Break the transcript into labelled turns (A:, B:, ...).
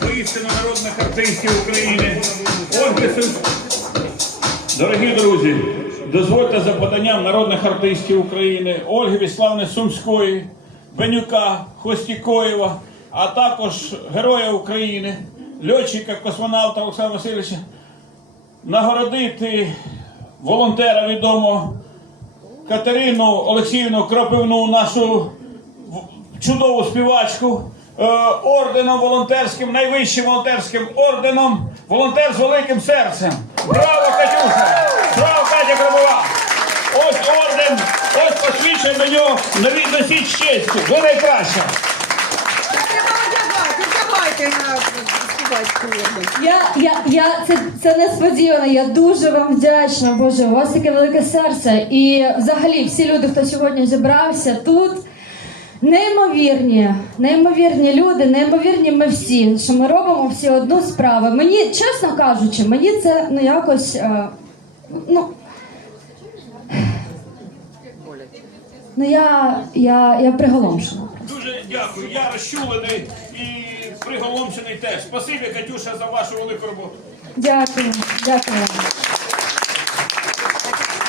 A: воістину народних артистів України. Ольги Дорогі друзі, дозвольте за поданням народних артистів України Ольги Віславни Сумської, Бенюка, Хостікоєва, а також Героя України, льотчика, космонавта Олександра Васильовича, нагородити волонтера відомого Катерину Олексіївну Кропивну, нашу чудову співачку, орденом волонтерським, найвищим волонтерським орденом, волонтер з великим серцем. Браво, Катюша! Браво, Катя Крабова! Ось орден, ось посвідчення до нього нові носіть з честю. Ви найкраща!
B: На.
C: Я, я, я це, це несподівано. Я дуже вам вдячна. Боже, у вас таке велике серце. І взагалі всі люди, хто сьогодні зібрався тут. Неймовірні, неймовірні люди, неймовірні ми всі, що ми робимо всі одну справу. Мені, чесно кажучи, мені це ну якось е, ну. Ну я, я, я приголомшена.
A: Дуже дякую. Я розчулений і приголомшений теж. Спасибі, Катюша, за вашу велику роботу.
C: Дякую, дякую.